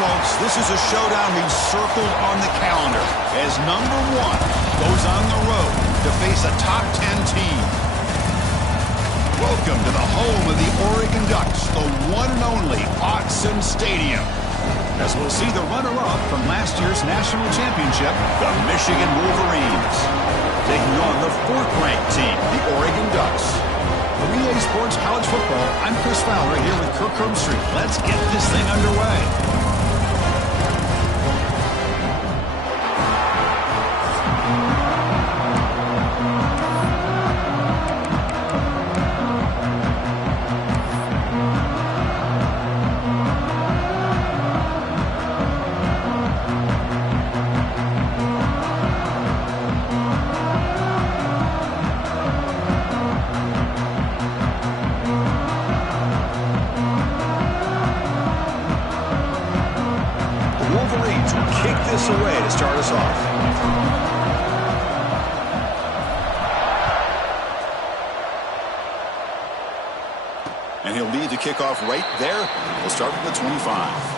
folks, this is a showdown we've circled on the calendar as number 1 goes on the road to face a top 10 team. Welcome to the home of the Oregon Ducks, the one and only Autzen Stadium. As we'll see the runner-up from last year's national championship, the Michigan Wolverines, taking on the 4th-ranked team, the Oregon Ducks. For EA Sports College Football, I'm Chris Fowler here with Kirk Herbstreit. Let's get this thing underway. Away to start us off. And he'll lead the kickoff right there. We'll start with the 25.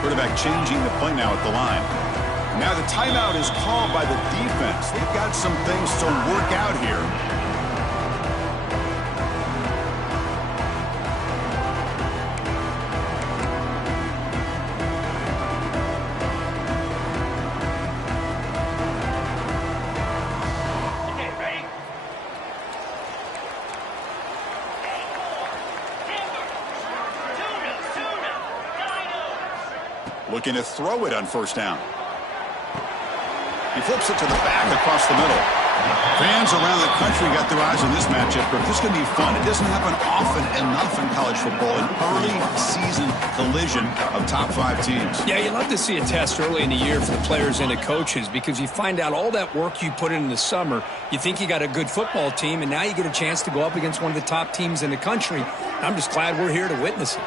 Quarterback changing the play now at the line. Now the timeout is called by the defense. They've got some things to work out here. Looking to throw it on first down. He flips it to the back across the middle. Fans around the country got their eyes on this matchup. This is going to be fun. It doesn't happen often enough in college football. An early season collision of top 5 teams. Yeah, you love to see a test early in the year for the players and the coaches because you find out all that work you put in the summer. You think you got a good football team, and now you get a chance to go up against one of the top teams in the country. I'm just glad we're here to witness it.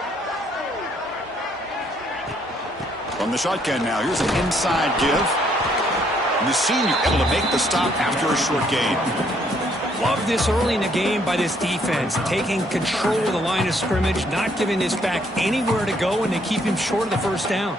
From the shotgun now, here's an inside give. And the senior able to make the stop after a short gain. Love this early in the game by this defense, taking control of the line of scrimmage, not giving this back anywhere to go, and they keep him short of the first down.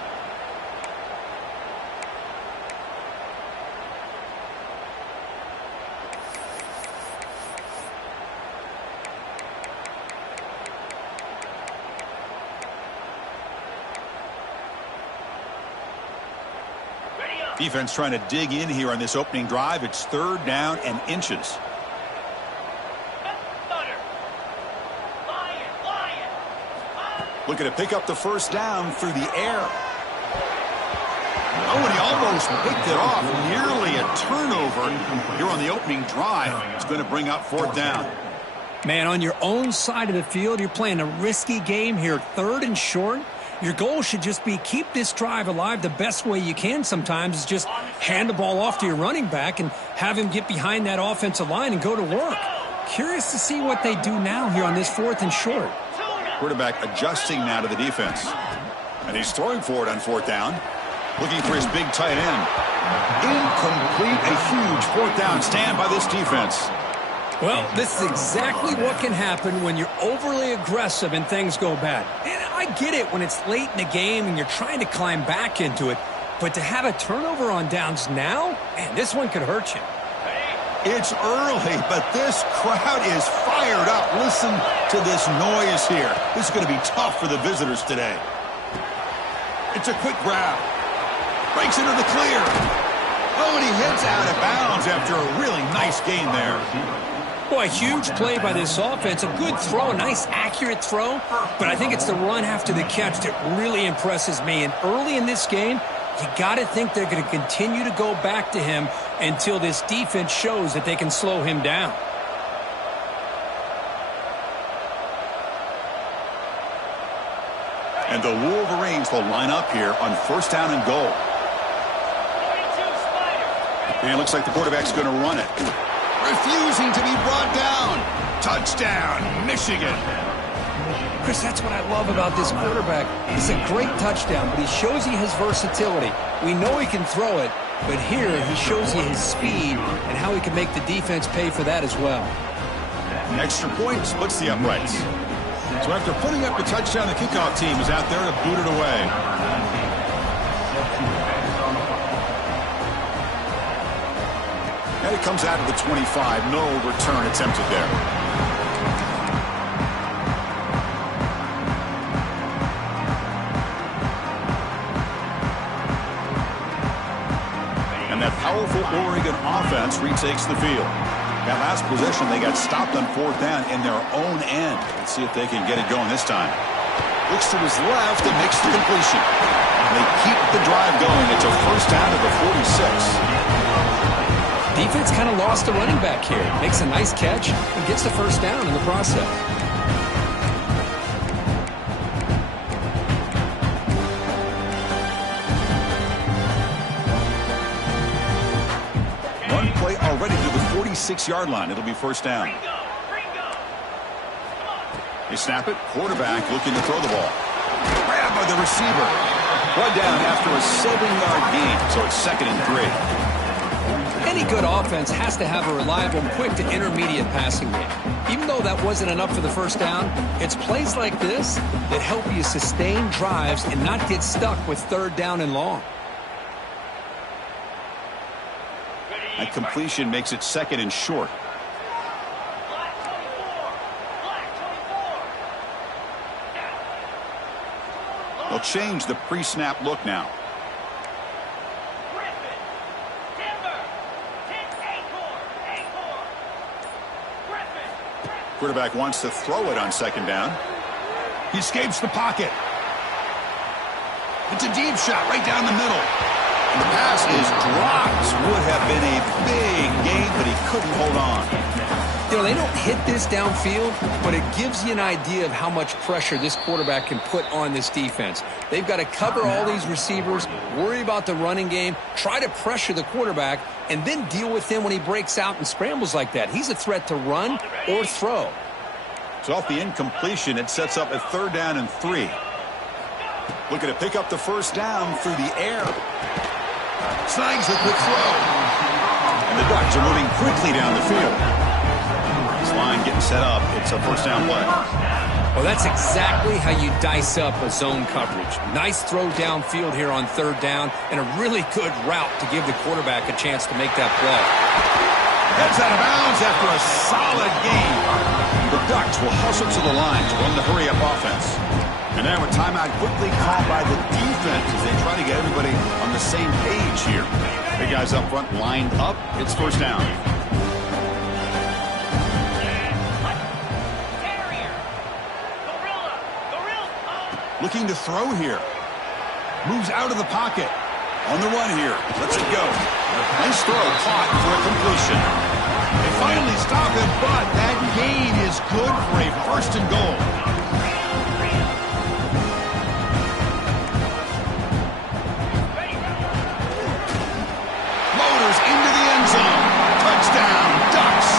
Defense trying to dig in here on this opening drive. It's 3rd down and inches. Looking to pick up the first down through the air. Oh, and he almost picked it off. Nearly a turnover here on the opening drive. It's going to bring up 4th down. Man, on your own side of the field, you're playing a risky game here. 3rd and short. Your goal should just be keep this drive alive the best way you can sometimes is just hand the ball off to your running back and have him get behind that offensive line and go to work. Curious to see what they do now here on this 4th and short. Quarterback adjusting now to the defense. And he's throwing for it on 4th down. Looking for his big tight end. Incomplete, a huge 4th down stand by this defense. Well, this is exactly what can happen when you're overly aggressive and things go bad. And I get it when it's late in the game and you're trying to climb back into it. But to have a turnover on downs now, man, this one could hurt you. It's early, but this crowd is fired up. Listen to this noise here. This is going to be tough for the visitors today. It's a quick grab. Breaks into the clear. Oh, and he hits out of bounds after a really nice gain there. Boy, a huge play by this offense. A good throw, a nice accurate throw. But I think it's the run after the catch that really impresses me. And early in this game, you got to think they're going to continue to go back to him until this defense shows that they can slow him down. And the Wolverines will line up here on 1st down and goal. And it looks like the quarterback's going to run it. refusing to be brought down. Touchdown, Michigan. Chris, that's what I love about this quarterback. It's a great touchdown, but he shows you his versatility. We know he can throw it, but here he shows you his speed and how he can make the defense pay for that as well. An extra point splits the uprights. So after putting up the touchdown, the kickoff team is out there to boot it away. And it comes out of the 25. No return attempted there. That powerful Oregon offense retakes the field. That last possession, they got stopped on 4th down in their own end. Let's see if they can get it going this time. Looks to his left and makes the completion. They keep the drive going. It's a first down to the 46. Defense kind of lost the running back here. Makes a nice catch and gets the first down in the process. Already to the 46-yard line. It'll be first down. They snap it. Quarterback looking to throw the ball. Grabbed by the receiver. Brought down after a 7-yard gain. So it's 2nd and 3. Any good offense has to have a reliable, quick to intermediate passing game. Even though that wasn't enough for the first down, it's plays like this that help you sustain drives and not get stuck with 3rd down and long. That completion makes it 2nd and short. They'll change the pre-snap look now. Quarterback wants to throw it on 2nd down. He escapes the pocket. It's a deep shot right down the middle. And the pass is dropped. Would have been a big gain, but he couldn't hold on. You know, they don't hit this downfield, but it gives you an idea of how much pressure this quarterback can put on this defense. They've got to cover all these receivers, worry about the running game, try to pressure the quarterback, and then deal with him when he breaks out and scrambles like that. He's a threat to run or throw. So off the incompletion, it sets up a 3rd down and 3. Looking to pick up the first down through the air. Snags the quick throw. And the Ducks are moving quickly down the field. This line getting set up. It's a first down play. Well, that's exactly how you dice up a zone coverage. Nice throw downfield here on 3rd down and a really good route to give the quarterback a chance to make that play. Heads out of bounds after a solid game. The Ducks will hustle to the line to run the hurry-up offense. And now a timeout quickly called by the defense as they try to get everybody on the same page here. The guys up front lined up. It's first down. Looking to throw here. Moves out of the pocket. On the run here. Lets it go. Nice throw caught for a completion. They finally stop it, but that gain is good for a 1st and goal. Into the end zone. Touchdown, Ducks.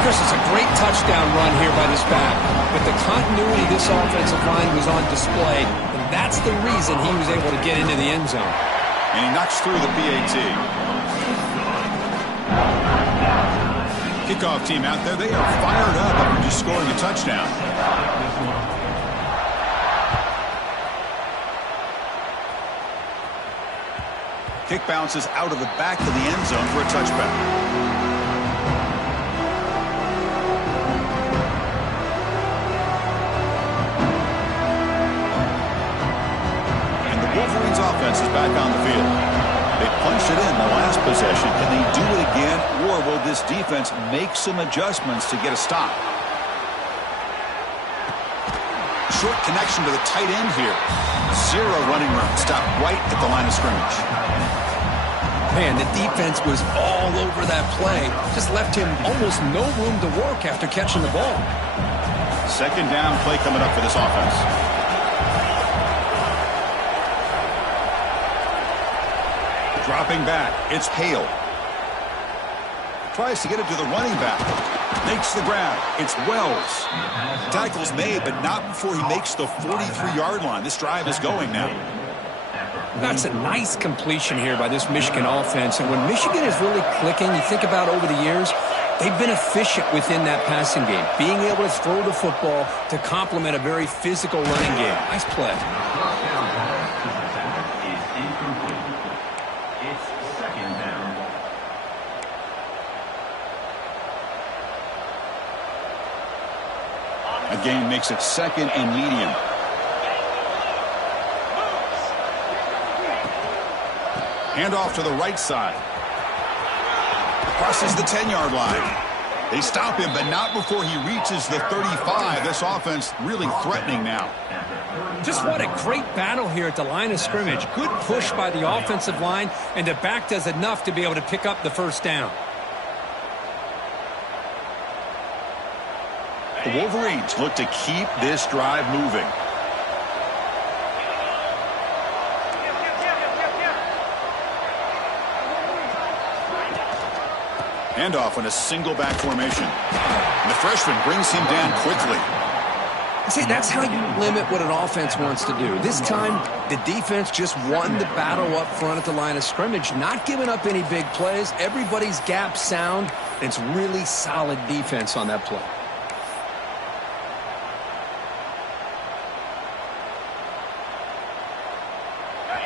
Chris, it's a great touchdown run here by this back. But the continuity this offensive line was on display, and that's the reason he was able to get into the end zone. And he knocks through the PAT. Kickoff team out there, they are fired up after just scoring a touchdown. Kick bounces out of the back of the end zone for a touchback. And the Wolverines offense is back on the field. They punched it in the last possession. Can they do it again, or will this defense make some adjustments to get a stop? Short connection to the tight end here. 0 running room. Stopped right at the line of scrimmage. Man, the defense was all over that play. Just left him almost no room to work after catching the ball. 2nd down play coming up for this offense. Dropping back. It's Hale. Tries to get it to the running back. Makes the grab. It's Wells. Tackle's made, but not before he makes the 43-yard line. This drive is going now. That's a nice completion here by this Michigan offense. And when Michigan is really clicking, you think about over the years, they've been efficient within that passing game, being able to throw the football to complement a very physical running game. Nice play. A gain makes it 2nd and medium. Handoff to the right side. Crosses the 10-yard line. They stop him, but not before he reaches the 35. This offense really threatening now. Just what a great battle here at the line of scrimmage. Good push by the offensive line, and the back does enough to be able to pick up the first down. The Wolverines look to keep this drive moving. Handoff in a single back formation. And the freshman brings him down quickly. See, that's how you limit what an offense wants to do. This time, the defense just won the battle up front at the line of scrimmage, not giving up any big plays. Everybody's gap sound. It's really solid defense on that play.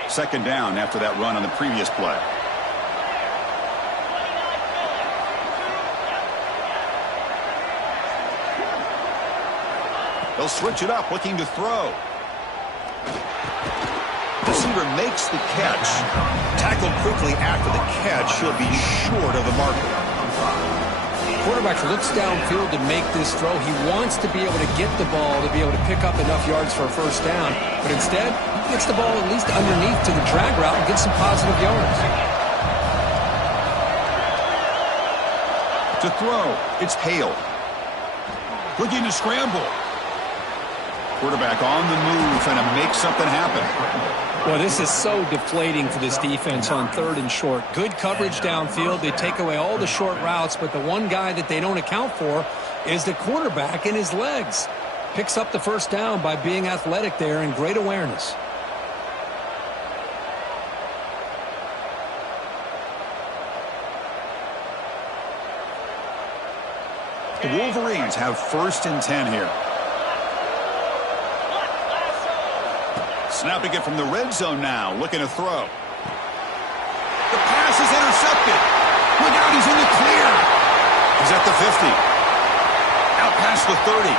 Second down after that run on the previous play. They'll switch it up, looking to throw. Receiver makes the catch. Tackled quickly after the catch. He'll be short of the marker. Quarterback looks downfield to make this throw. He wants to be able to get the ball to be able to pick up enough yards for a first down. But instead, he gets the ball at least underneath to the drag route and gets some positive yards. To throw, it's Hale. Looking to scramble. Quarterback on the move, trying to make something happen. Well, this is so deflating for this defense on 3rd and short. Good coverage downfield. They take away all the short routes, but the one guy that they don't account for is the quarterback and his legs. Picks up the first down by being athletic there and great awareness. The Wolverines have 1st and 10 here. Snapping it from the red zone now, looking to throw. The pass is intercepted. Look out, he's in the clear. He's at the 50. Out past the 30.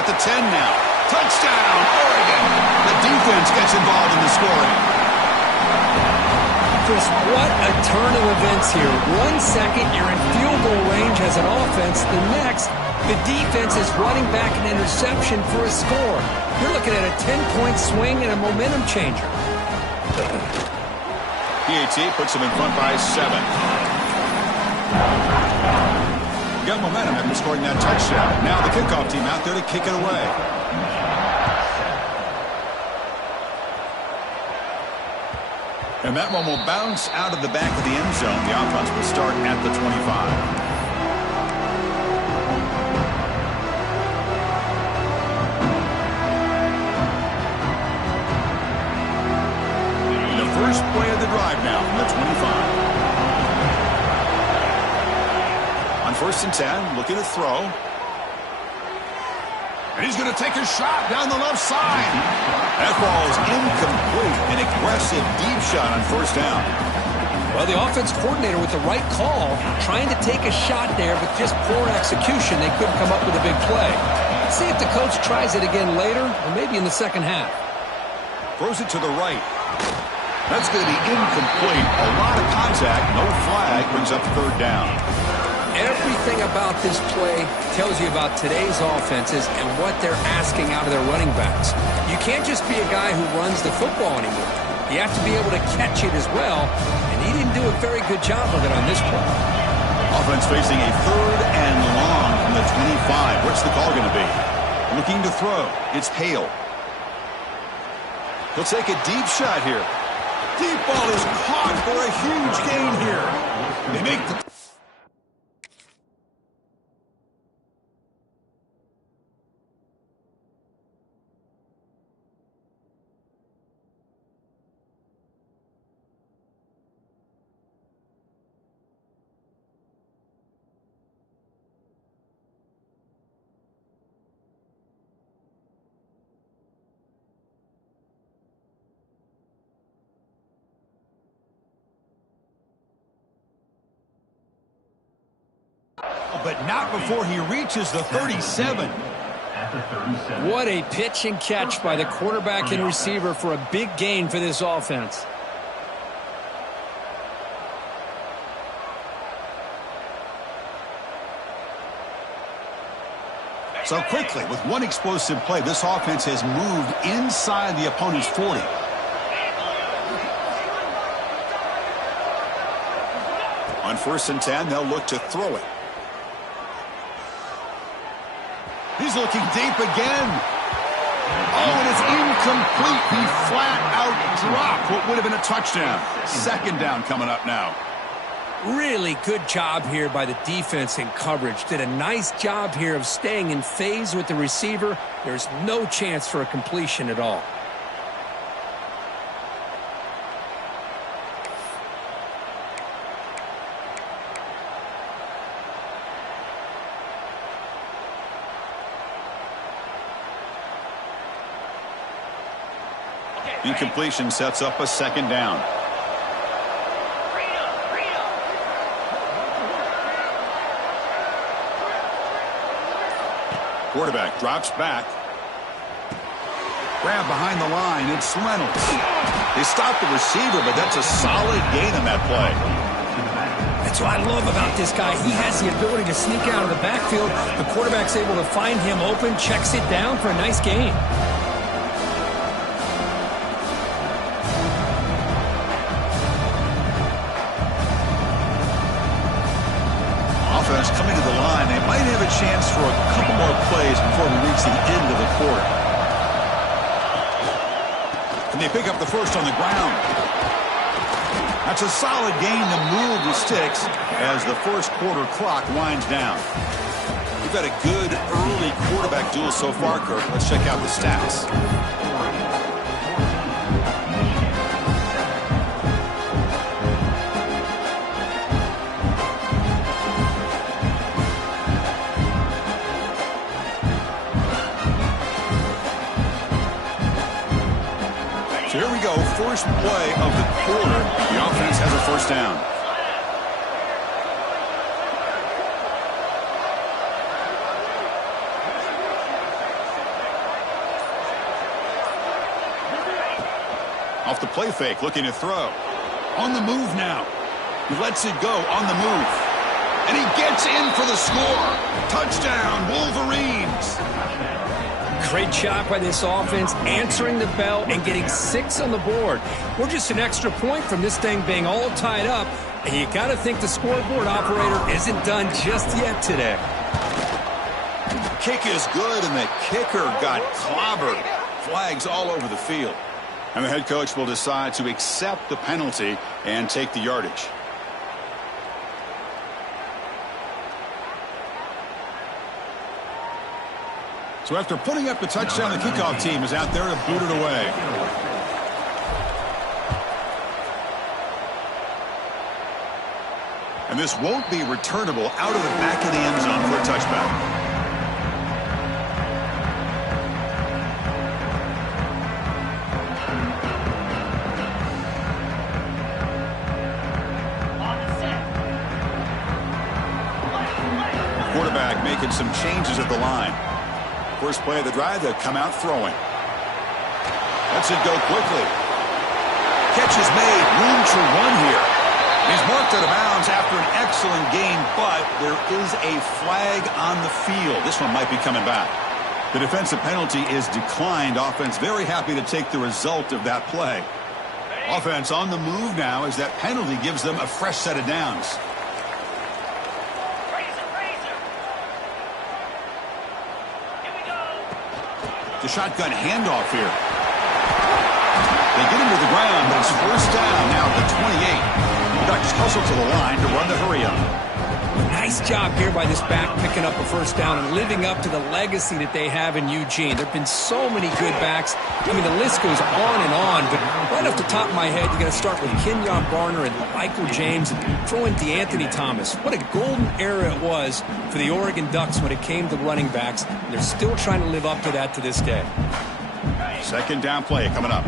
At the 10 now. Touchdown, Oregon. The defense gets involved in the scoring. Chris, what a turn of events here. 1 second, you're in field goal range as an offense. The next, the defense is running back an interception for a score. You're looking at a 10-point swing and a momentum changer. PAT puts him in front by 7. Got momentum after scoring that touchdown. Now the kickoff team out there to kick it away. And that one will bounce out of the back of the end zone. The offense will start at the 25. First play of the drive now from the 25. On 1st and 10, looking to throw. And he's going to take a shot down the left side. That ball is incomplete. An aggressive deep shot on 1st down. Well, the offense coordinator with the right call, trying to take a shot there, but just poor execution. They couldn't come up with a big play. Let's see if the coach tries it again later, or maybe in the second half. Throws it to the right. That's going to be incomplete. A lot of contact, no flag, brings up 3rd down. Everything about this play tells you about today's offenses and what they're asking out of their running backs. You can't just be a guy who runs the football anymore. You have to be able to catch it as well, and he didn't do a very good job of it on this play. Offense facing a 3rd and long from the 25. What's the call going to be? Looking to throw. It's Hale. He'll take a deep shot here. Deep ball is caught for a huge gain here. They make the but not before he reaches the 37. What a pitch and catch by the quarterback and receiver for a big gain for this offense. So quickly, with one explosive play, this offense has moved inside the opponent's 40. On 1st and 10, they'll look to throw it. He's looking deep again. Oh, and it's incomplete. He flat out dropped what would have been a touchdown. 2nd down coming up now. Really good job here by the defense in coverage. Did a nice job here of staying in phase with the receiver. There's no chance for a completion at all. Incompletion sets up a 2nd down. Quarterback drops back. Grab behind the line. It's Reynolds. They stopped the receiver, but that's a solid gain on that play. That's what I love about this guy. He has the ability to sneak out of the backfield. The quarterback's able to find him open, checks it down for a nice gain. Offense coming to the line. They might have a chance for a couple more plays before we reach the end of the quarter. And they pick up the first on the ground. That's a solid gain to move the sticks as the first quarter clock winds down. We've had a good early quarterback duel so far, Kirk. Let's check out the stats. So here we go, first play of the quarter. The offense has a 1st down. Off the play fake, looking to throw. On the move now. He lets it go on the move. And he gets in for the score. Touchdown, Wolverines. Great job by this offense, answering the bell and getting 6 on the board. We're just an extra point from this thing being all tied up, and you got to think the scoreboard operator isn't done just yet today. Kick is good, and the kicker got clobbered. Flags all over the field. And the head coach will decide to accept the penalty and take the yardage. So after putting up the touchdown, the kickoff team is out there to boot it away. And this won't be returnable out of the back of the end zone for a touchback. Quarterback making some changes at the line. First play of the drive, they'll come out throwing. Lets it go quickly. Catch is made. Room to run here. He's marked out of bounds after an excellent gain, but there is a flag on the field. This one might be coming back. The defensive penalty is declined. Offense very happy to take the result of that play. Offense on the move now as that penalty gives them a fresh set of downs. The shotgun handoff here. They get him to the ground, but it's 1st down now at the 28. The Ducks hustle to the line to run the hurry-up. Nice job here by this back picking up a 1st down and living up to the legacy that they have in Eugene. There have been so many good backs. I mean, the list goes on and on, but right off the top of my head, you got to start with Kenyon Barner and Michael James and throw in DeAnthony Thomas. What a golden era it was for the Oregon Ducks when it came to running backs. They're still trying to live up to that to this day. 2nd down play coming up.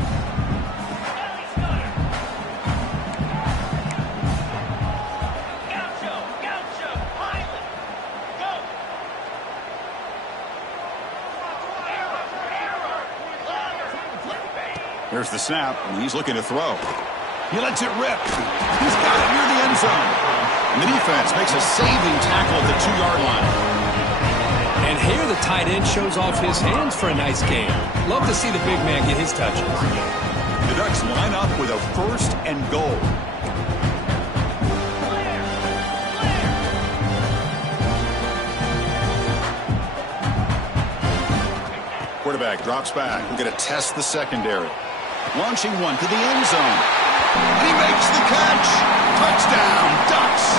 Here's the snap, and he's looking to throw. He lets it rip. He's got it near the end zone. And the defense makes a saving tackle at the 2-yard line. And here the tight end shows off his hands for a nice game. Love to see the big man get his touches. The Ducks line up with a 1st and goal. Quarterback drops back. We're going to test the secondary. Launching one to the end zone. And he makes the catch. Touchdown, Ducks.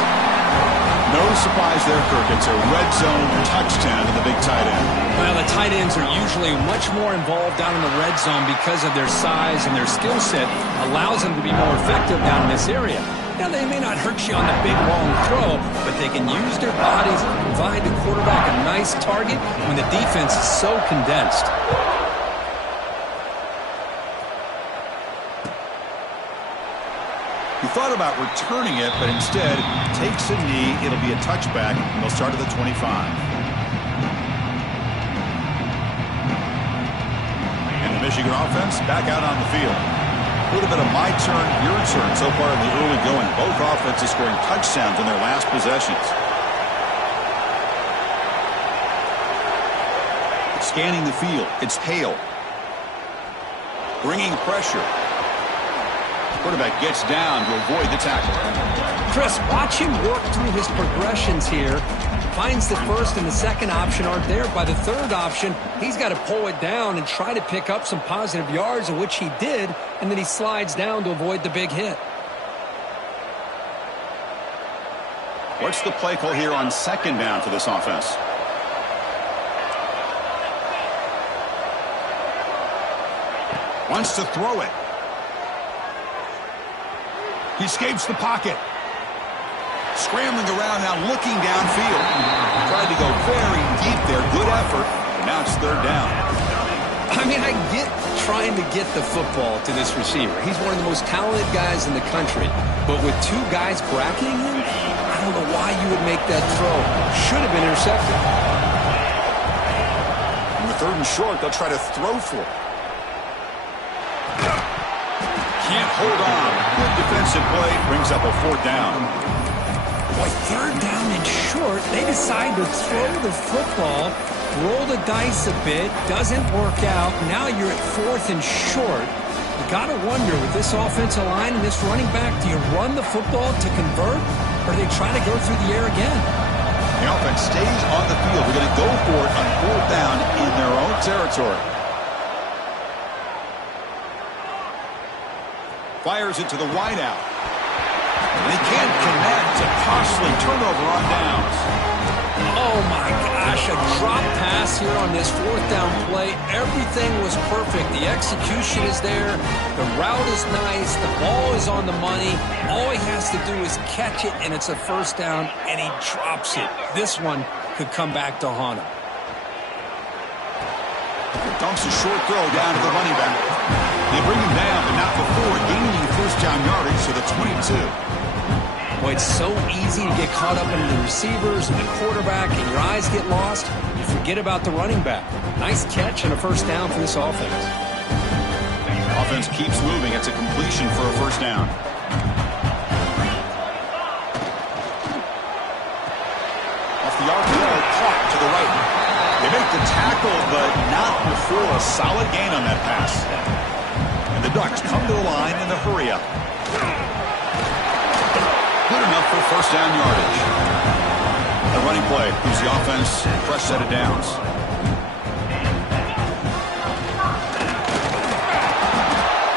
No surprise there, Kirk. It's a red zone touchdown to the big tight end. Well, the tight ends are usually much more involved down in the red zone because of their size, and their skill set allows them to be more effective down in this area. Now, they may not hurt you on the big, long throw, but they can use their bodies to provide the quarterback a nice target when the defense is so condensed. He thought about returning it, but instead takes a knee. It'll be a touchback, and they'll start at the 25. And the Michigan offense back out on the field. A little bit of my turn, your turn so far in the early going. Both offenses scoring touchdowns in their last possessions. Scanning the field. It's Hale. Bringing pressure. Quarterback gets down to avoid the tackle. Chris, watch him work through his progressions here. Finds the first and the second option aren't there. By the third option, he's got to pull it down and try to pick up some positive yards, of which he did, and then he slides down to avoid the big hit. What's the play call here on 2nd down for this offense? Wants to throw it. He escapes the pocket. Scrambling around now, looking downfield. Tried to go very deep there. Good effort. And now it's 3rd down. I mean, I get trying to get the football to this receiver. He's one of the most talented guys in the country. But with 2 guys bracketing him, I don't know why you would make that throw. Should have been intercepted. On the 3rd and short, they'll try to throw for it. Can't hold on. Good defensive play. Brings up a 4th down. Boy, 3rd down and short. They decide to throw the football, roll the dice a bit. Doesn't work out. Now you're at 4th and short. You got to wonder, with this offensive line and this running back, do you run the football to convert, or do they try to go through the air again? The offense stays on the field. We're going to go for it on 4th down in their own territory. Fires it to the wideout. And he can't connect. A costly turnover on downs. Oh, my gosh. A drop pass here on this 4th down play. Everything was perfect. The execution is there. The route is nice. The ball is on the money. All he has to do is catch it, and it's a 1st down, and he drops it. This one could come back to haunt him. Dumps a short throw down to the running back. They bring him down, but not before gaining 1st down yardage to the 22. Boy, it's so easy to get caught up in the receivers and the quarterback, and your eyes get lost. You forget about the running back. Nice catch and a 1st down for this offense. Offense keeps moving. It's a completion for a 1st down. Off the RPO, caught to the right. They make the tackle, but not before a solid gain on that pass. And the Ducks come to the line in the hurry-up. Good enough for 1st down yardage. A running play gives the offense a fresh set of downs.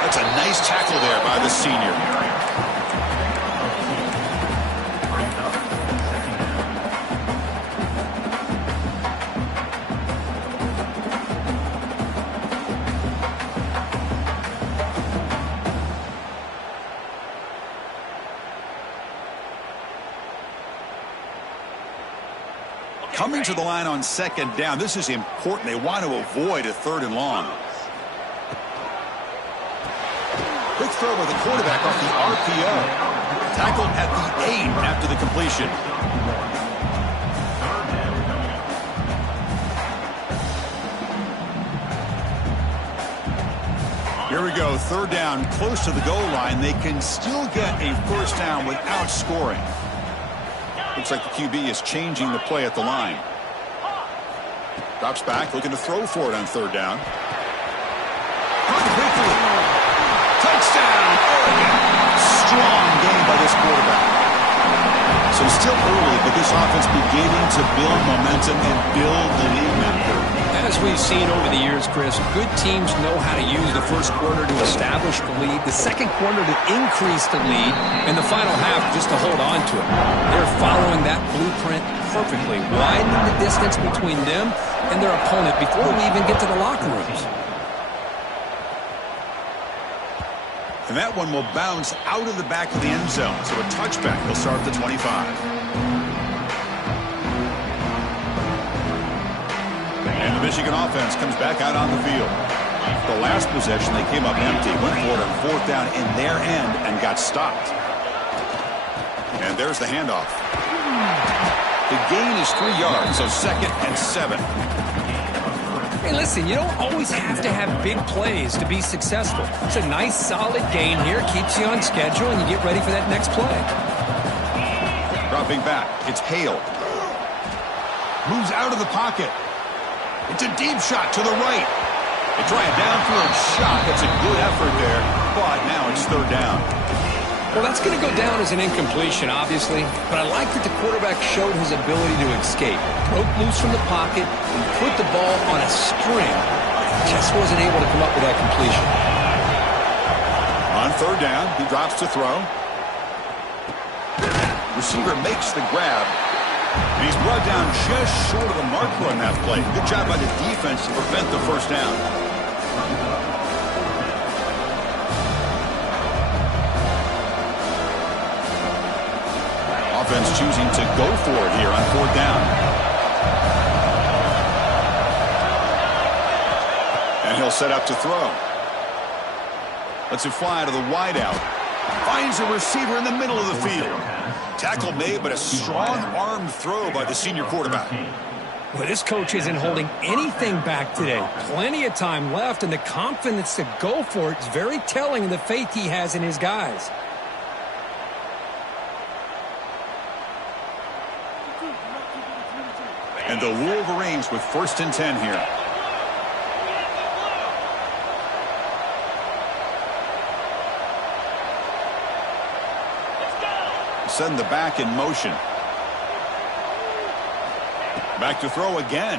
That's a nice tackle there by the senior. Coming to the line on 2nd down. This is important. They want to avoid a 3rd and long. Quick throw by the quarterback off the RPO. Tackled at the 8 after the completion. Here we we go, third down, close to the goal line. They can still get a first down without scoring. Looks like the QB is changing the play at the line. Drops back, looking to throw for it on third down. Quickly. Touchdown, Oregon. Strong game by this quarterback. So still early, but this offense beginning to build momentum and build the lead map. As we've seen over the years, Chris, good teams know how to use the first quarter to establish the lead, the second quarter to increase the lead, and the final half just to hold on to it. They're following that blueprint perfectly, widening the distance between them and their opponent before we even get to the locker rooms. And that one will bounce out of the back of the end zone. So a touchback will start at the 25. And the Michigan offense comes back out on the field. The last possession, they came up empty, went for it on fourth down in their end and got stopped. And there's the handoff. The gain is 3 yards, so 2nd and 7. Hey, listen, you don't always have to have big plays to be successful. It's a nice, solid gain here. Keeps you on schedule, and you get ready for that next play. Dropping back, it's Hale. Moves out of the pocket. It's a deep shot to the right. They try a downfield shot. It's a good effort there, but now it's third down. Well, that's going to go down as an incompletion, obviously, but I like that the quarterback showed his ability to escape. Broke loose from the pocket and put the ball on a string. Just wasn't able to come up with that completion. On third down, he drops to throw. Receiver makes the grab. And he's brought down just short of the marker on that play. Good job by the defense to prevent the first down. Offense choosing to go for it here on fourth down. And he'll set up to throw. Lets it fly to the wideout. Finds a receiver in the middle of the field. Tackle made, but a strong arm throw by the senior quarterback. Well, this coach isn't holding anything back today. Plenty of time left, and the confidence to go for it is very telling of the faith he has in his guys. And the Wolverines with 1st and 10 here. Send the back in motion. Back to throw again.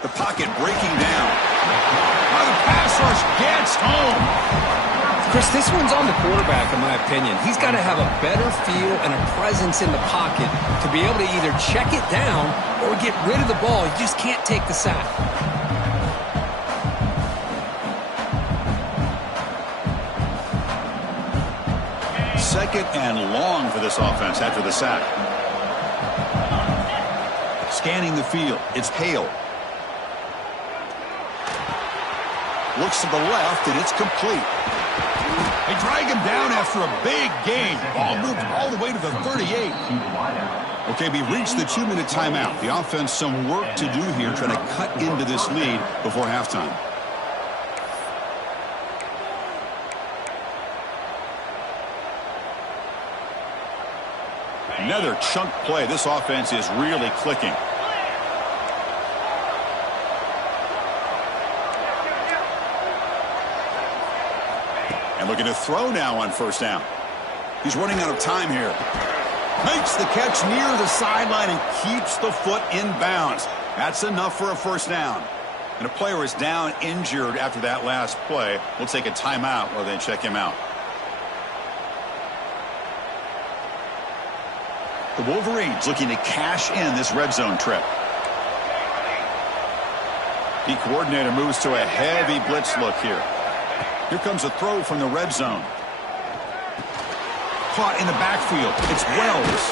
The pocket breaking down. Now the pass rush gets home. Chris, this one's on the quarterback, in my opinion. He's got to have a better feel and a presence in the pocket to be able to either check it down or get rid of the ball. You just can't take the sack. 2nd and long for this offense after the sack. Scanning the field, it's Hale. Looks to the left, and it's complete. They drag him down after a big gain. Ball moved all the way to the 38. Okay, we reached the 2-minute timeout. The offense some work to do here, trying to cut into this lead before halftime. Another chunk play. This offense is really clicking. And looking to throw now on first down. He's running out of time here. Makes the catch near the sideline and keeps the foot in bounds. That's enough for a first down. And a player is down injured after that last play. We'll take a timeout while they check him out. The Wolverines looking to cash in this red zone trip. The coordinator moves to a heavy blitz look here. Here comes a throw from the red zone. Caught in the backfield. It's Wells.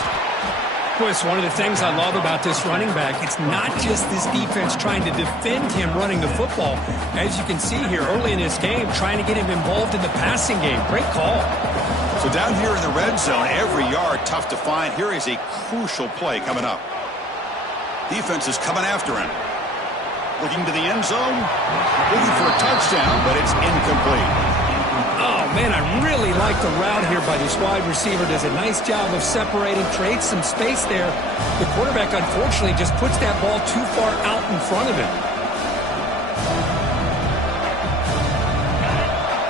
Boy, it's one of the things I love about this running back. It's not just this defense trying to defend him running the football. As you can see here early in this game, trying to get him involved in the passing game. Great call. So down here in the red zone, every yard tough to find. Here is a crucial play coming up. Defense is coming after him. Looking to the end zone. Looking for a touchdown, but it's incomplete. Oh, man, I really like the route here by this wide receiver. Does a nice job of separating, creates some space there. The quarterback, unfortunately, just puts that ball too far out in front of him.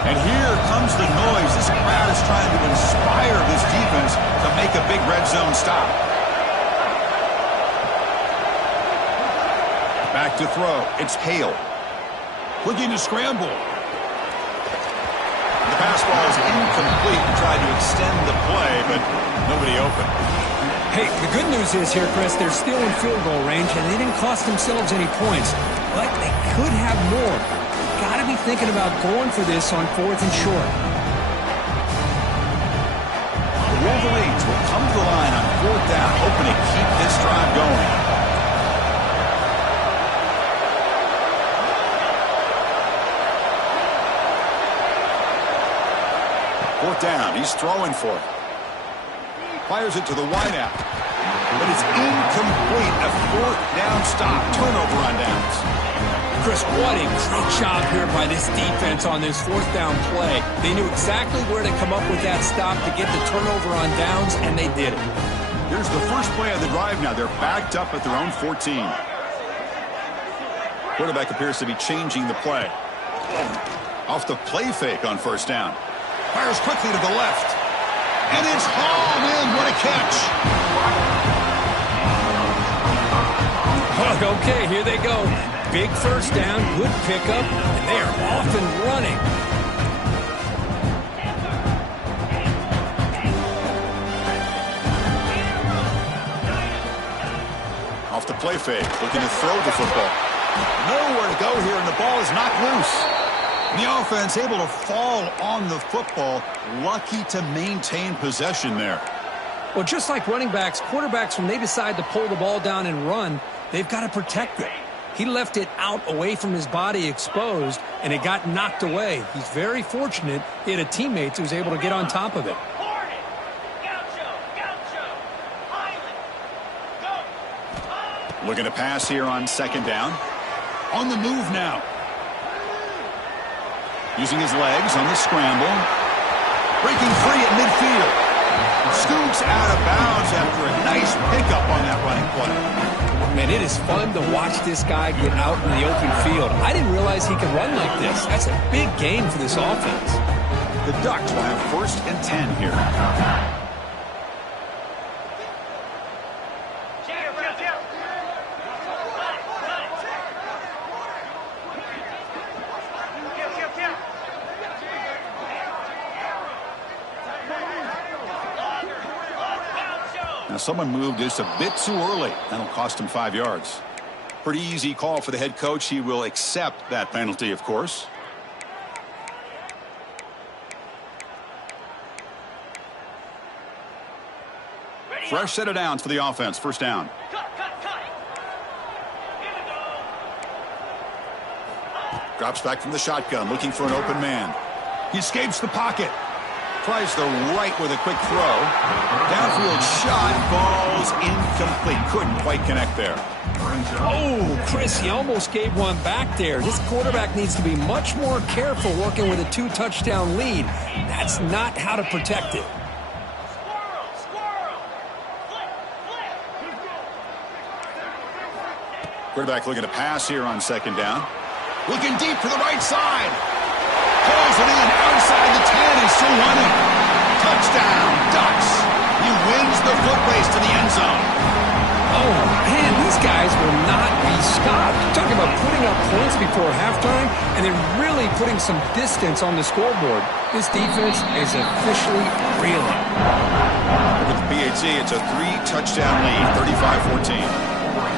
And here comes the noise. This crowd is trying to inspire this defense to make a big red zone stop. Back to throw. It's Hale. Looking to scramble. The pass ball is incomplete and tried to extend the play, but nobody open. Hey, the good news is here, Chris, they're still in field goal range, and they didn't cost themselves any points. But they could have more. Got to be thinking about going for this on 4th and short. The Wolverines will come to the line on 4th down, hoping to keep this drive going. Fourth down, he's throwing for it. Fires it to the wideout. But it's incomplete. A 4th down stop. Turnover on downs. Chris, what a great job here by this defense on this 4th down play. They knew exactly where to come up with that stop to get the turnover on downs, and they did it. Here's the first play of the drive now. They're backed up at their own 14. Quarterback appears to be changing the play. Off the play fake on 1st down. Fires quickly to the left. And it's hauled in. What a catch. Oh, okay, here they go. Big 1st down, good pickup, and they are off and running. Off the play fake. Looking to throw the football. Nowhere to go here, and the ball is knocked loose. The offense able to fall on the football. Lucky to maintain possession there. Well, just like running backs, quarterbacks, when they decide to pull the ball down and run, they've got to protect it. He left it out away from his body exposed, and it got knocked away. He's very fortunate he had a teammate who was able to get on top of it. Looking to pass here on 2nd down. On the move now. Using his legs on the scramble. Breaking free at midfield. Scoots out of bounds after a nice pickup on that running play. Man, it is fun to watch this guy get out in the open field. I didn't realize he could run like this. That's a big gain for this offense. The Ducks will have 1st and 10 here. Now someone moved just a bit too early. That'll cost him 5 yards. Pretty easy call for the head coach. He will accept that penalty, of course. Fresh set of downs for the offense. 1st down. Drops back from the shotgun, looking for an open man. He escapes the pocket. Tries the right with a quick throw. Downfield shot, falls incomplete. Couldn't quite connect there. Oh, Chris, he almost gave one back there. This quarterback needs to be much more careful working with a 2-touchdown lead. That's not how to protect it. Quarterback looking to pass here on 2nd down. Looking deep to the right side. Pulls it in outside the 10 and still running. Touchdown, Ducks. He wins the foot race to the end zone. Oh, man, these guys will not be stopped. Talking about putting up points before halftime, and then really putting some distance on the scoreboard. This defense is officially reeling. With the PAT, it's a 3-touchdown lead, 35-14.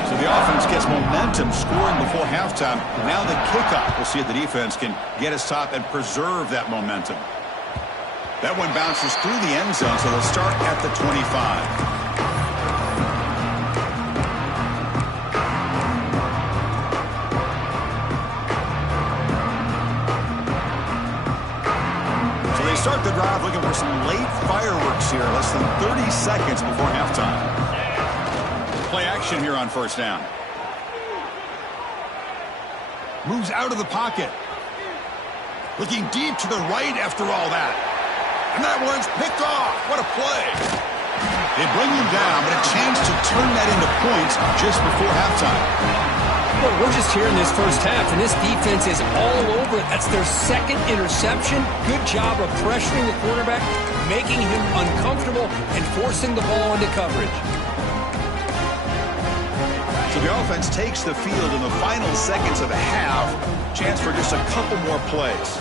So the offense gets momentum scoring before halftime. Now the kickoff. We'll see if the defense can get us top and preserve that momentum. That one bounces through the end zone, so they'll start at the 25. Start the drive looking for some late fireworks here. Less than 30 seconds before halftime. Play action here on 1st down. Moves out of the pocket. Looking deep to the right after all that. And that one's picked off. What a play. They bring him down, but a chance to turn that into points just before halftime. Well, we're just here in this first half, and this defense is all over it. That's their second interception. Good job of pressuring the quarterback, making him uncomfortable, and forcing the ball into coverage. So the offense takes the field in the final seconds of the half. Chance for just a couple more plays.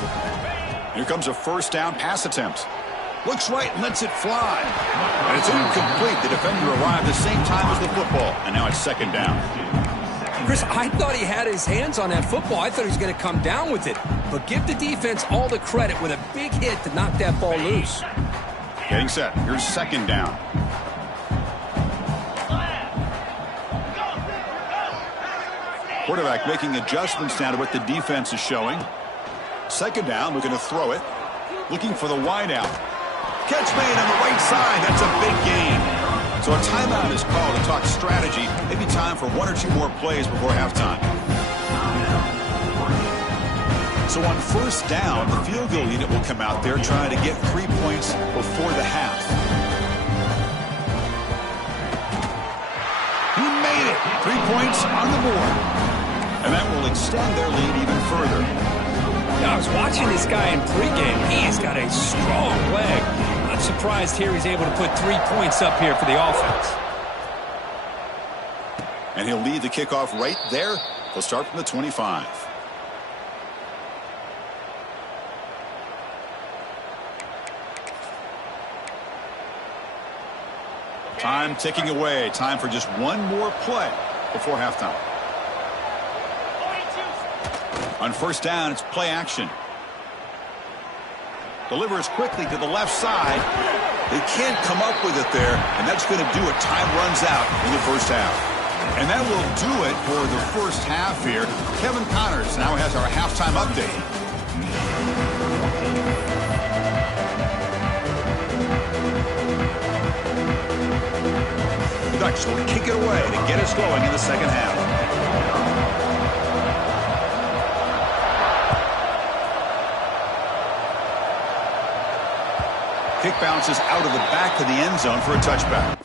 Here comes a first down pass attempt. Looks right and lets it fly. And it's incomplete. The defender arrived at the same time as the football. And now it's second down. Chris, I thought he had his hands on that football. I thought he was going to come down with it. But give the defense all the credit with a big hit to knock that ball loose. Getting set. Here's second down. Quarterback making adjustments now to what the defense is showing. Second down, looking to throw it. Looking for the wide out. Catch made on the right side. That's a big gain. So a timeout is called to talk strategy. Maybe time for one or two more plays before halftime. So on first down, the field goal unit will come out there trying to get 3 points before the half. He made it. 3 points on the board. And that will extend their lead even further. I was watching this guy in pregame. He's got a strong leg. Not surprised here he's able to put 3 points up here for the offense. And he'll lead the kickoff right there. He'll start from the 25. Time ticking away. Time for just one more play before halftime. On first down, it's play action. Delivers quickly to the left side. They can't come up with it there, and that's going to do it. Time runs out in the first half. And that will do it for the first half here. Kevin Connors now has our halftime update. The Ducks will kick it away to get us going in the second half. Kick bounces out of the back of the end zone for a touchback.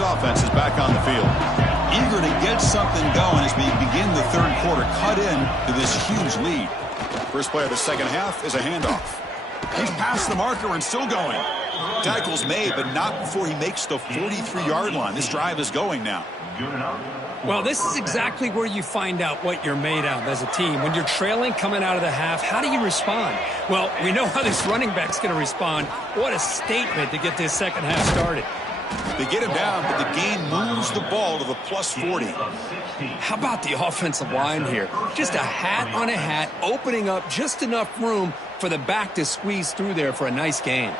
Offense is back on the field. Eager to get something going as we begin the third quarter. Cut in to this huge lead. First play of the second half is a handoff. He's past the marker and still going. Tackle's made, but not before he makes the 43-yard line. This drive is going now. Well, this is exactly where you find out what you're made of as a team. When you're trailing coming out of the half, how do you respond? Well, we know how this running back's going to respond. What a statement to get this second half started. They get him down, but the game moves the ball to the plus 40. How about the offensive line here? Just a hat on a hat, opening up just enough room for the back to squeeze through there for a nice gain.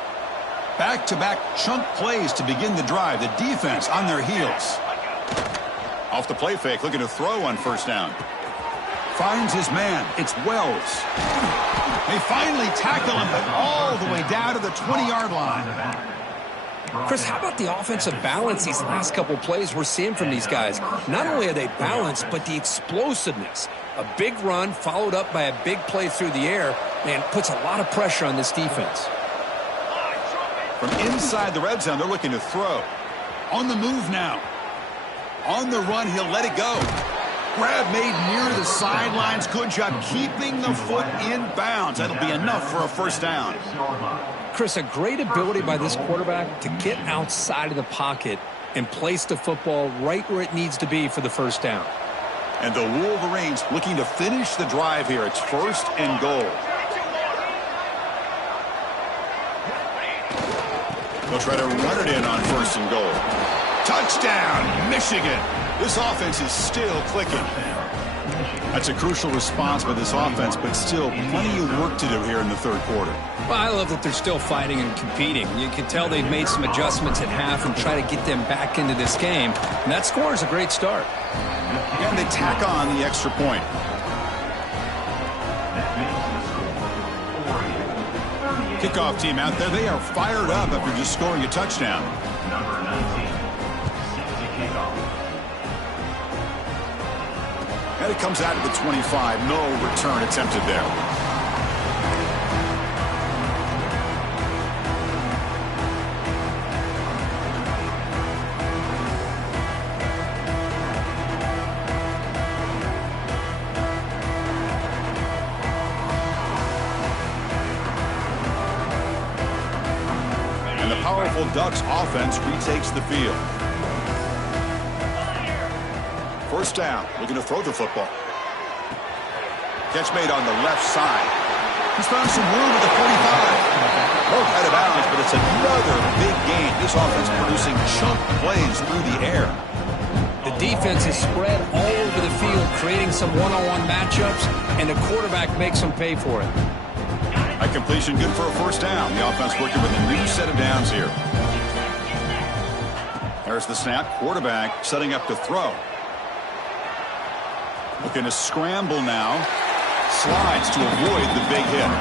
Back-to-back chunk plays to begin the drive. The defense on their heels. Off the play fake, looking to throw on first down. Finds his man. It's Wells. They finally tackle him, but all the way down to the 20-yard line. Chris, how about the offensive balance these last couple plays we're seeing from these guys? Not only are they balanced, but the explosiveness. A big run followed up by a big play through the air, and puts a lot of pressure on this defense. From inside the red zone, they're looking to throw. On the move now. On the run, he'll let it go. Grab made near the sidelines. Good job keeping the foot in bounds. That'll be enough for a first down. Chris, a great ability by this quarterback to get outside of the pocket and place the football right where it needs to be for the first down. And the Wolverines looking to finish the drive here. It's first and goal. They'll try to run it in on first and goal. Touchdown, Michigan. This offense is still clicking. That's a crucial response by this offense, but still plenty of work to do here in the third quarter. Well, I love that they're still fighting and competing. You can tell they've made some adjustments at half and try to get them back into this game. And that score is a great start. And they tack on the extra point. Kickoff team out there. They are fired up after just scoring a touchdown. Number 19, kickoff. And it comes out of the 25. No return attempted there. Powerful Ducks offense retakes the field. First down, looking to throw the football. Catch made on the left side. He's found some room at the 45. Broke out of bounds, but it's another big game. This offense producing chunk plays through the air. The defense is spread all over the field, creating some one-on-one matchups, and the quarterback makes them pay for it. A completion good for a first down. The offense working with a new set of downs here. There's the snap. Quarterback setting up to throw. Looking to scramble now. Slides to avoid the big hit.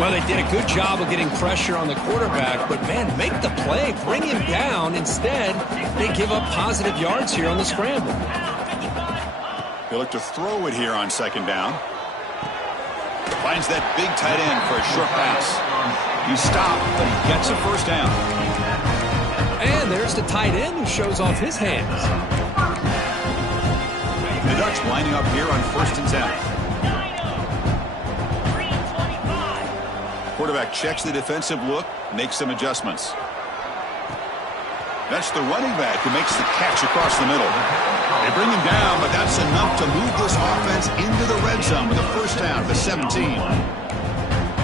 Well, they did a good job of getting pressure on the quarterback, but, man, make the play. Bring him down. Instead, they give up positive yards here on the scramble. They look to throw it here on second down. Finds that big tight end for a short pass. He stopped, but he gets a first down. And there's the tight end who shows off his hands. The Ducks lining up here on 1st and 10. Quarterback checks the defensive look, makes some adjustments. That's the running back who makes the catch across the middle. They bring him down, but that's enough to move this offense into the red zone with a first down at the 17.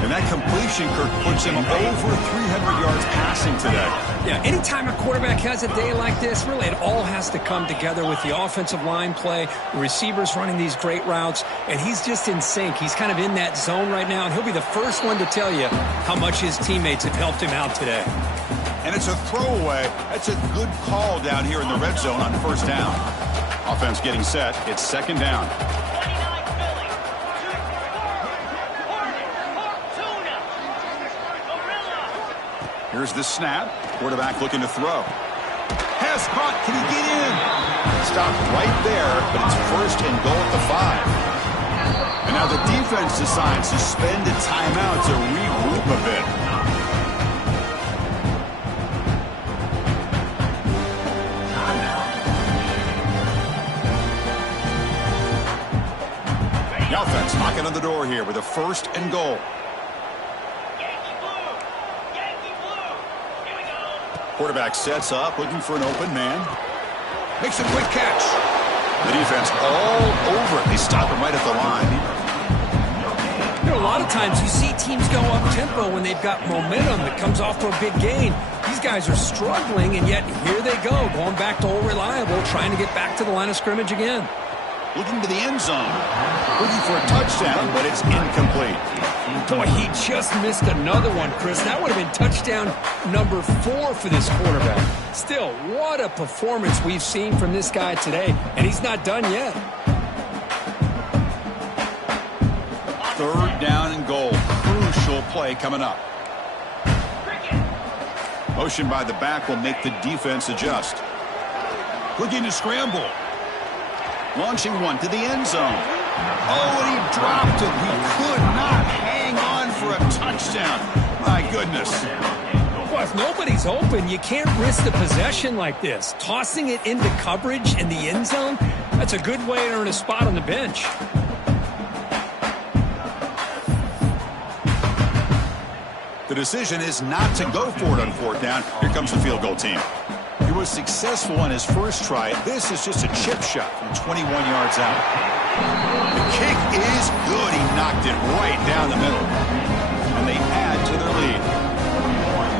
And that completion, Kirk, puts him over 300 yards passing today. Yeah, anytime a quarterback has a day like this, really it all has to come together with the offensive line play, the receivers running these great routes, and he's just in sync. He's kind of in that zone right now, and he'll be the first one to tell you how much his teammates have helped him out today. And it's a throwaway. That's a good call down here in the red zone on first down. Offense getting set. It's second down. Here's the snap. Quarterback looking to throw. Pass caught. Can he get in? Stopped right there, but it's first and goal at the 5. And now the defense decides to spend a timeout to regroup a bit. The offense knocking on the door here with a first and goal. Quarterback sets up, looking for an open man. Makes a quick catch. The defense all over it. They stop him right at the line. You know, a lot of times you see teams go up-tempo when they've got momentum that comes off to a big gain. These guys are struggling, and yet here they go, going back to old reliable, trying to get back to the line of scrimmage again. Looking to the end zone. Looking for a touchdown, but it's incomplete. Boy, he just missed another one, Chris. That would have been touchdown number 4 for this quarterback. Still, what a performance we've seen from this guy today, and he's not done yet. Third down and goal. Crucial play coming up. Motion by the back will make the defense adjust. Looking to scramble. Launching one to the end zone. Oh, and he dropped it. He could not hang on for a touchdown. My goodness. Well, if nobody's open, you can't risk the possession like this. Tossing it into coverage in the end zone, that's a good way to earn a spot on the bench. The decision is not to go for it on fourth down. Here comes the field goal team. He was successful on his first try. This is just a chip shot from 21 yards out. The kick is good. He knocked it right down the middle. And they add to their lead.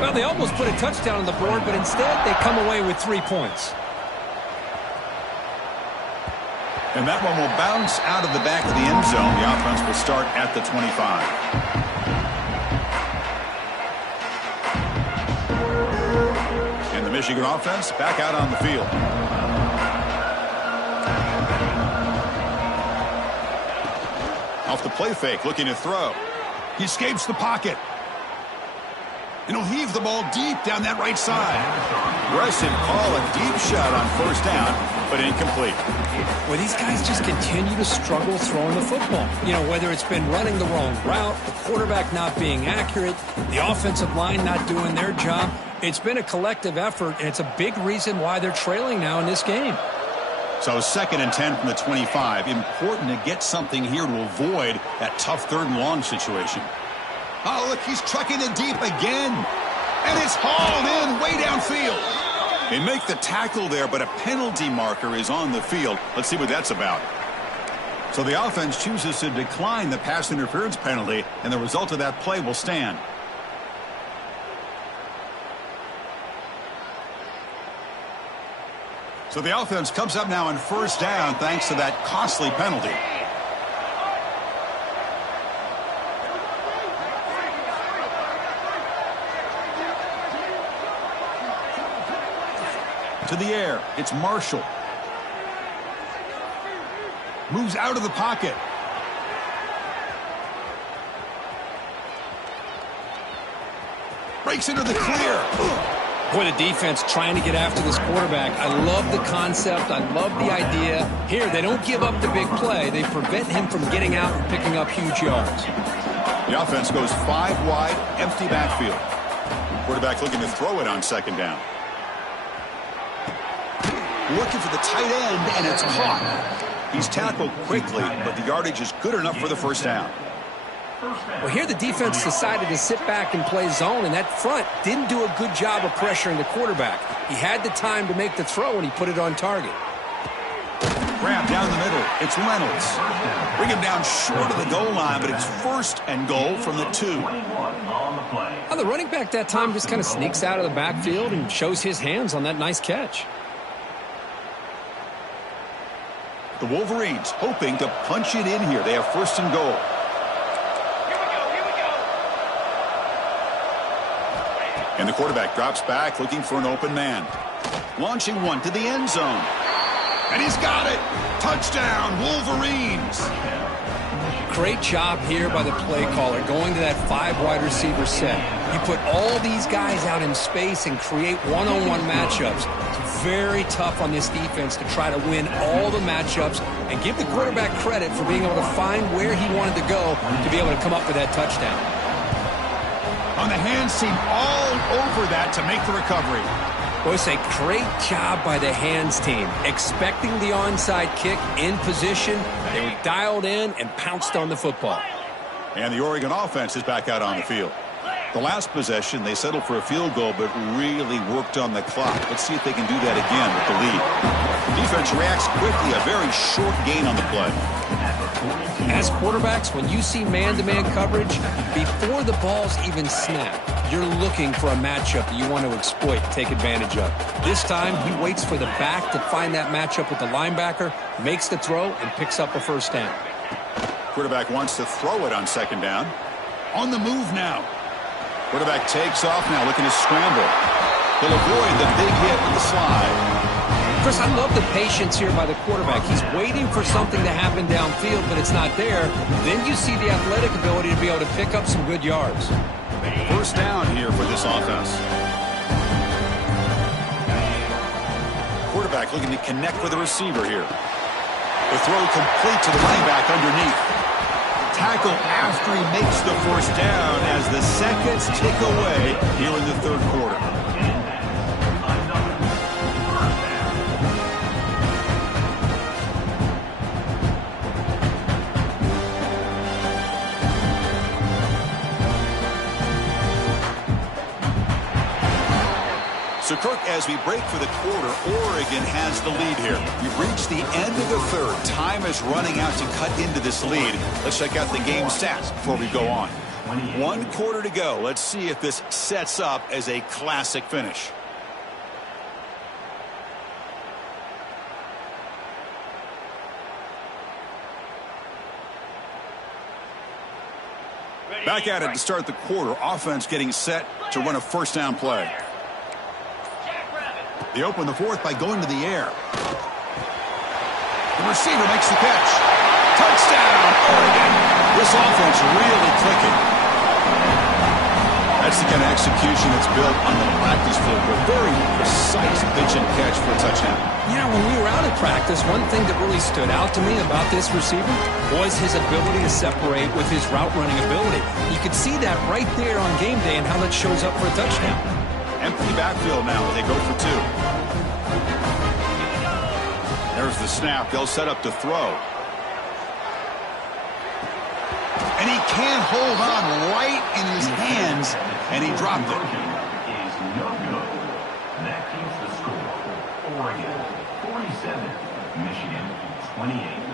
Well, they almost put a touchdown on the board, but instead they come away with 3 points. And that one will bounce out of the back of the end zone. The offense will start at the 25. And the Michigan offense back out on the field. Off the play fake, looking to throw. He escapes the pocket. And he'll heave the ball deep down that right side. Aggressive call, a deep shot on first down, but incomplete. Well, these guys just continue to struggle throwing the football. You know, whether it's been running the wrong route, the quarterback not being accurate, the offensive line not doing their job. It's been a collective effort, and it's a big reason why they're trailing now in this game. So 2nd and 10 from the 25. Important to get something here to avoid that tough 3rd and long situation. Oh, look, he's trucking it deep again. And it's hauled in way downfield. They make the tackle there, but a penalty marker is on the field. Let's see what that's about. So the offense chooses to decline the pass interference penalty, and the result of that play will stand. So the offense comes up now on first down thanks to that costly penalty. To the air, it's Marshall. Moves out of the pocket. Breaks into the clear. Boy, the defense trying to get after this quarterback. I love the concept. I love the idea. Here, they don't give up the big play. They prevent him from getting out and picking up huge yards. The offense goes 5 wide, empty backfield. Quarterback looking to throw it on 2nd down. Looking for the tight end, and it's caught. He's tackled quickly, but the yardage is good enough for the first down. Well, here the defense decided to sit back and play zone, and that front didn't do a good job of pressuring the quarterback. He had the time to make the throw, and he put it on target. Grab down the middle. It's Reynolds. Bring him down short of the goal line, but it's 1st and goal from the 2. Well, the running back that time just kind of sneaks out of the backfield and shows his hands on that nice catch. The Wolverines hoping to punch it in here. They have 1st and goal. And the quarterback drops back looking for an open man. Launching one to the end zone. And he's got it. Touchdown, Wolverines. Great job here by the play caller going to that 5 wide receiver set. You put all these guys out in space and create one-on-one matchups. It's very tough on this defense to try to win all the matchups and give the quarterback credit for being able to find where he wanted to go to be able to come up with that touchdown. On the hands team all over that to make the recovery. Boy, it's a great job by the hands team. Expecting the onside kick in position, they were dialed in and pounced on the football. And the Oregon offense is back out on the field. The last possession, they settled for a field goal, but really worked on the clock. Let's see if they can do that again with the lead. Defense reacts quickly, a very short gain on the play. As quarterbacks, when you see man-to-man coverage, before the balls even snap, you're looking for a matchup that you want to exploit, take advantage of. This time, he waits for the back to find that matchup with the linebacker, makes the throw, and picks up a first down. Quarterback wants to throw it on 2nd down. On the move now. Quarterback takes off now, looking to scramble. He'll avoid the big hit with the slide. Chris, I love the patience here by the quarterback. He's waiting for something to happen downfield, but it's not there. Then you see the athletic ability to be able to pick up some good yards. First down here for this offense. Quarterback looking to connect with the receiver here. The throw complete to the running back underneath. Tackle after he makes the first down as the seconds tick away here in the 3rd quarter. So, Kirk, as we break for the quarter, Oregon has the lead here. We've reached the end of the 3rd. Time is running out to cut into this lead. Let's check out the game stats before we go on. 1 quarter to go. Let's see if this sets up as a classic finish. Back at it to start the quarter. Offense getting set to run a first down play. They open the fourth by going to the air. The receiver makes the catch. Touchdown, Oregon. This offense really clicking. That's the kind of execution that's built on the practice field. A very precise pitch and catch for a touchdown. Yeah, when we were out at practice, one thing that really stood out to me about this receiver was his ability to separate with his route running ability. You could see that right there on game day and how that shows up for a touchdown. Empty backfield now. They go for two. There's the snap. They'll set up to throw. And he can't hold on right in his hands, and he dropped it. Is no good. That keeps the score. Oregon 47, Michigan 28.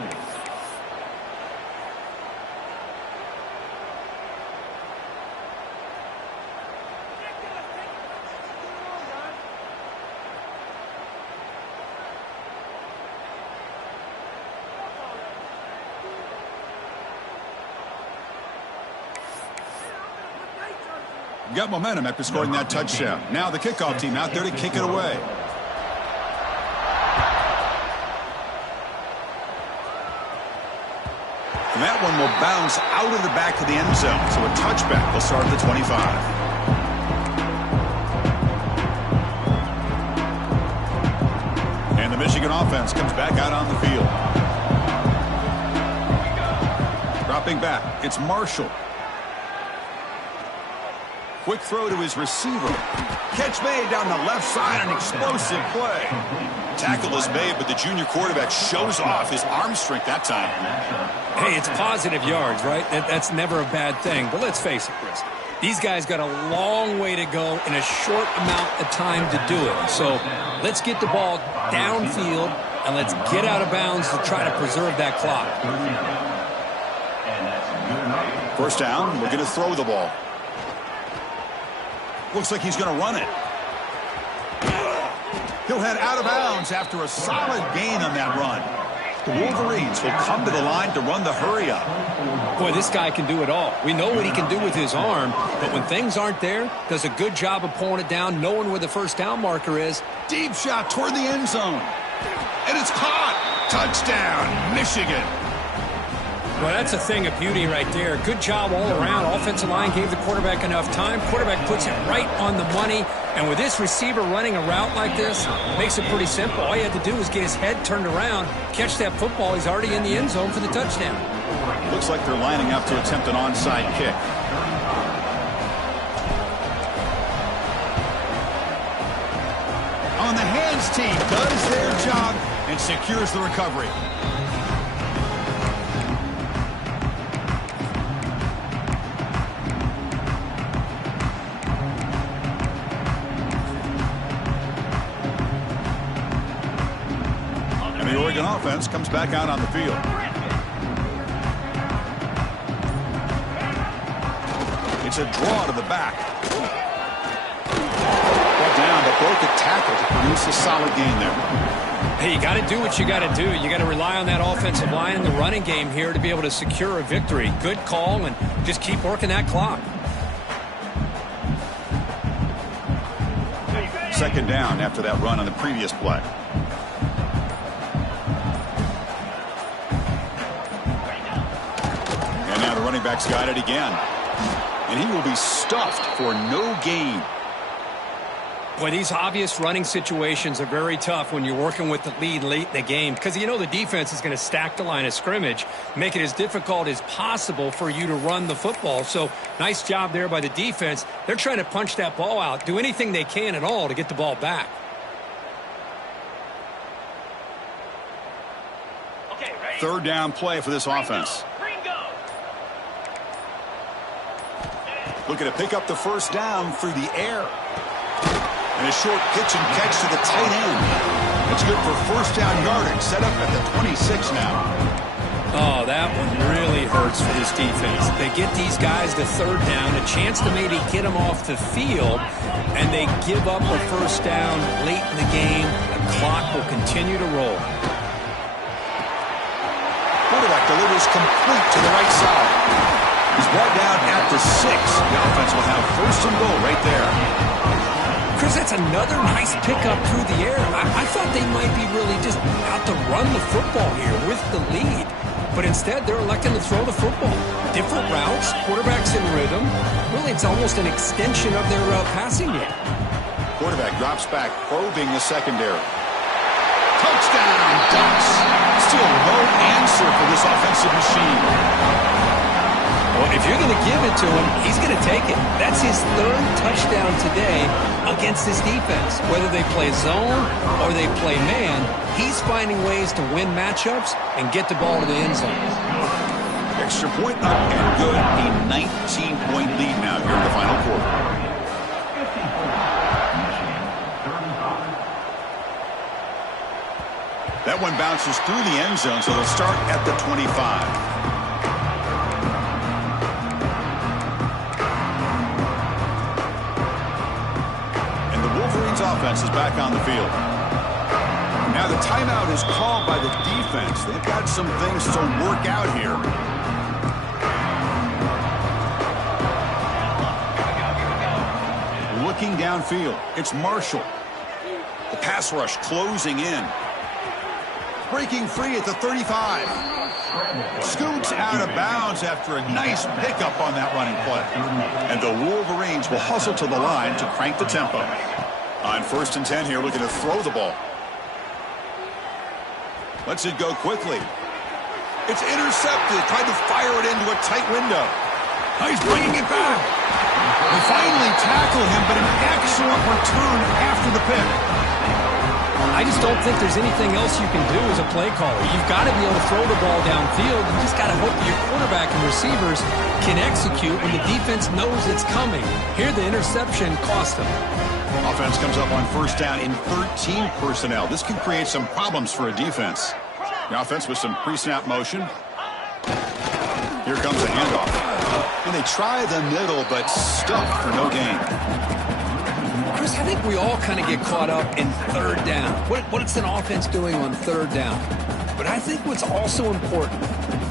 Got momentum after scoring that touchdown. Now the kickoff team out there to kick it away. And that one will bounce out of the back of the end zone. So a touchback. They'll start at the 25. And the Michigan offense comes back out on the field. Dropping back. It's Marshall. Quick throw to his receiver. Catch made down the left side, an explosive play. Tackle is made, but the junior quarterback shows off his arm strength that time. Hey, it's positive yards, right? That's never a bad thing. But let's face it, Chris. These guys got a long way to go in a short amount of time to do it. So let's get the ball downfield, and let's get out of bounds to try to preserve that clock. First down, we're going to throw the ball. Looks like he's going to run it. He'll head out of bounds after a solid gain on that run. The Wolverines will come to the line to run the hurry up. Boy, this guy can do it all. We know what he can do with his arm, but when things aren't there, does a good job of pulling it down, knowing where the first down marker is. Deep shot toward the end zone. And it's caught. Touchdown, Michigan. Well, that's a thing of beauty right there. Good job all around. Offensive line gave the quarterback enough time. Quarterback puts it right on the money. And with this receiver running a route like this, makes it pretty simple. All you have to do is get his head turned around, catch that football. He's already in the end zone for the touchdown. Looks like they're lining up to attempt an onside kick. On the hands team does their job and secures the recovery. Offense comes back out on the field. It's a draw to the back. Brought down, but broke a tackle to produce a solid gain there. Hey, you got to do what you got to do. You got to rely on that offensive line in the running game here to be able to secure a victory. Good call, and just keep working that clock. Second down after that run on the previous play. Running back's got it again. And he will be stuffed for no gain. Boy, these obvious running situations are very tough when you're working with the lead late in the game because you know the defense is going to stack the line of scrimmage, make it as difficult as possible for you to run the football. So nice job there by the defense. They're trying to punch that ball out, do anything they can at all to get the ball back. Okay, ready? Third down play for this offense. Looking to pick up the first down through the air. And a short pitch and catch to the tight end. That's good for first down yardage. Set up at the 26 now. Oh, that one really hurts for this defense. They get these guys to third down, a chance to maybe get them off the field, and they give up a first down late in the game. The clock will continue to roll. Quarterback delivers complete to the right side. He's brought down at the 6. The offense will have first and goal right there. Chris, that's another nice pickup through the air. I thought they might be really just out to run the football here with the lead. But instead, they're electing to throw the football. Different routes, quarterbacks in rhythm. Really, it's almost an extension of their passing game. Quarterback drops back, probing the secondary. Touchdown, Ducks. Still no answer for this offensive machine. Well, if you're going to give it to him, he's going to take it. That's his 3rd touchdown today against this defense. Whether they play zone or they play man, he's finding ways to win matchups and get the ball to the end zone. Extra point up and good. A 19-point lead now here in the final quarter. That one bounces through the end zone, so they'll start at the 25. Offense is back on the field. Now the timeout is called by the defense. They've got some things to work out here. Looking downfield, it's Marshall. The pass rush closing in. Breaking free at the 35. Scoots out of bounds after a nice pickup on that running play. And the Wolverines will hustle to the line to crank the tempo. On 1st and 10 here, looking to throw the ball. Lets it go quickly. It's intercepted. Tried to fire it into a tight window. He's bringing it back. They finally tackle him, but an excellent return after the pick. I just don't think there's anything else you can do as a play caller. You've got to be able to throw the ball downfield. You just got to hope that your quarterback and receivers can execute when the defense knows it's coming. Here, the interception cost them. Offense comes up on 1st down in 13 personnel. This can create some problems for a defense. The offense with some pre-snap motion. Here comes the handoff. And they try the middle, but stuck for no gain. Chris, I think we all kind of get caught up in 3rd down. What's an offense doing on 3rd down? But I think what's also important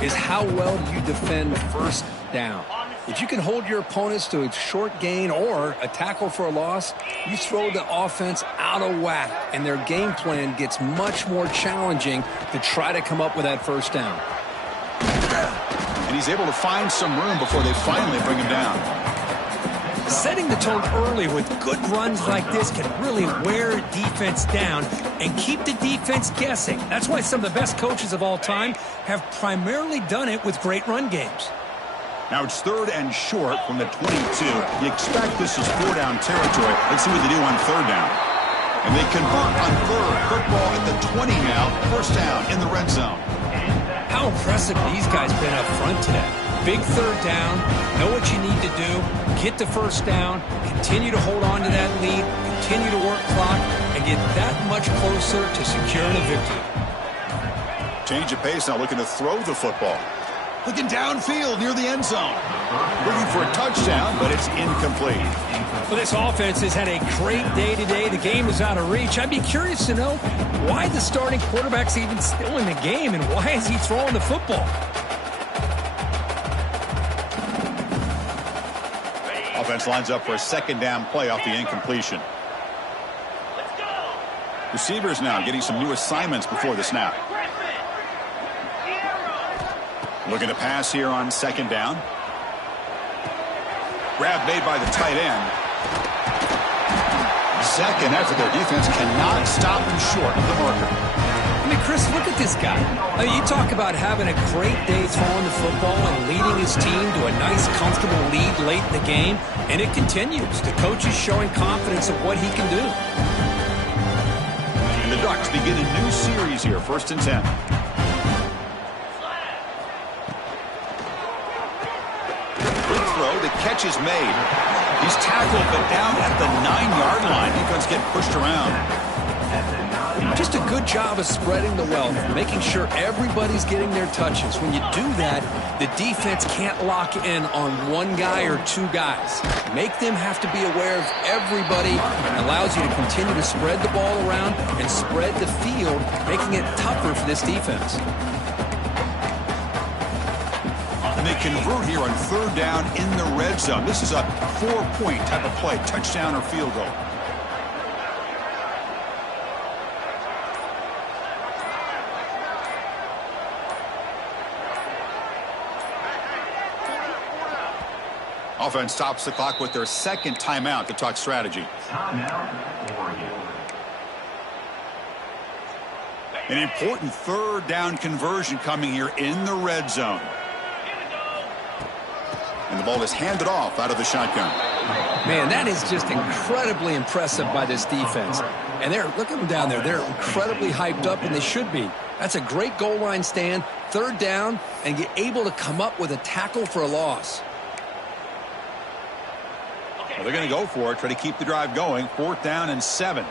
is how well you defend 1st down. If you can hold your opponents to a short gain or a tackle for a loss, you throw the offense out of whack, and their game plan gets much more challenging to try to come up with that 1st down. And he's able to find some room before they finally bring him down. Setting the tone early with good runs like this can really wear a defense down and keep the defense guessing. That's why some of the best coaches of all time have primarily done it with great run games. Now it's 3rd and short from the 22. You expect this is 4-down territory. Let's see what they do on 3rd down. And they convert on 3rd. Football at the 20 now. 1st down in the red zone. How impressive these guys been up front today. Big 3rd down. Know what you need to do. Get the 1st down. Continue to hold on to that lead. Continue to work clock. And get that much closer to securing a victory. Change of pace now, looking to throw the football. Looking downfield near the end zone. Looking for a touchdown, but it's incomplete. Well, this offense has had a great day today. The game is out of reach. I'd be curious to know why the starting quarterback's even still in the game and why is he throwing the football? Offense lines up for a 2nd down play off the incompletion. Receivers now getting some new assignments before the snap. Looking to pass here on 2nd down. Grab made by the tight end. Second effort, their defense cannot stop him short of the marker. I mean, Chris, look at this guy. I mean, you talk about having a great day throwing the football and leading his team to a nice, comfortable lead late in the game, and it continues. The coach is showing confidence of what he can do. And the Ducks begin a new series here, 1st and 10. The catch is made. He's tackled, but down at the 9-yard line. Defense getting pushed around. Just a good job of spreading the wealth, making sure everybody's getting their touches. When you do that, the defense can't lock in on one guy or 2 guys. Make them have to be aware of everybody. It allows you to continue to spread the ball around and spread the field, making it tougher for this defense. And they convert here on third down in the red zone. This is a 4-point type of play, touchdown or field goal. Offense stops the clock with their second timeout to talk strategy. Timeout, Oregon. An important third down conversion coming here in the red zone. And the ball is handed off out of the shotgun. Man, that is just incredibly impressive by this defense. And look at them down there. They're incredibly hyped up, and they should be. That's a great goal line stand, third down, and get able to come up with a tackle for a loss. Well, they're going to go for it, try to keep the drive going. 4th down and 7.